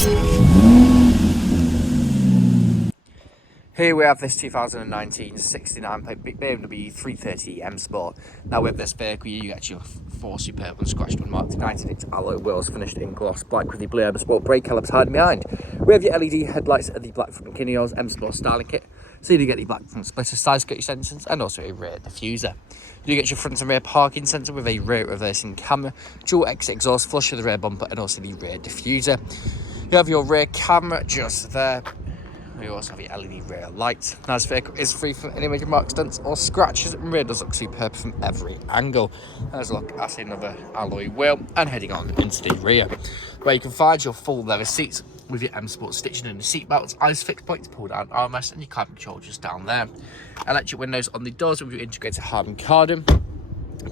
Here we have this 2019 69 plate BMW 330 M Sport. Now with this vehicle you get your 4 superb unscratched unmarked 19-inch alloy wheels finished in gloss black with the blue M Sport brake calipers hiding behind. We have your LED headlights at the black front Kineos M Sport styling kit. So you do get the black front splitter, side skirt extensions and also a rear diffuser. You get your front and rear parking sensor with a rear reversing camera, dual exit exhaust flush with the rear bumper and also the rear diffuser. You have your rear camera just there. You also have your LED rear lights. Now this vehicle is free from any major marks, dents or scratches. And rear does look superb from every angle. Let's look at another alloy wheel and heading on into the rear, where you can find your full leather seats with your M Sport stitching in the seat belts, ice fixed points, pull down armrest and your climate control just down there. Electric windows on the doors with your integrated hardened cardan.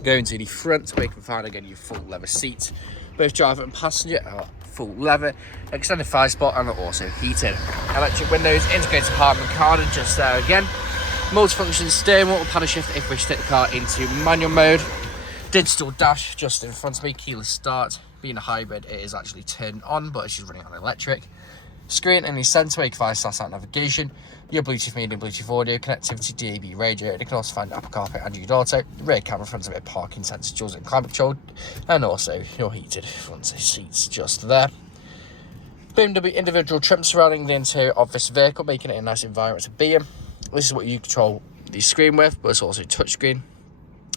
Going to the front where you can find again your full leather seats. Both driver and passenger are full leather, extended 5-spot and are also heated. Electric windows, integrated hardened cardan just there again. Multifunction steering wheel, paddle shift if we wish to take the car into manual mode. Digital dash just in front of me, keyless start. Being a hybrid, it is actually turned on, but she's running on electric. Screen in the centre where you can find satellite navigation, your Bluetooth medium, Bluetooth audio, connectivity, DAB radio, and you can also find Apple CarPlay, Android Auto, rear camera, front of it, parking sensors, dual zone climate control, and also your heated front seats just there. BMW individual trim surrounding the interior of this vehicle, making it a nice environment to be in. This is what you control the screen with, but it's also touchscreen,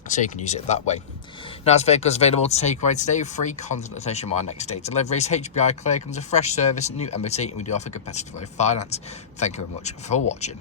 so you can use it that way. Now this vehicle is available to take away today with free consultation on our next day deliveries. HBI clear, comes a fresh service, new MOT, and we do offer competitive finance. Thank you very much for watching.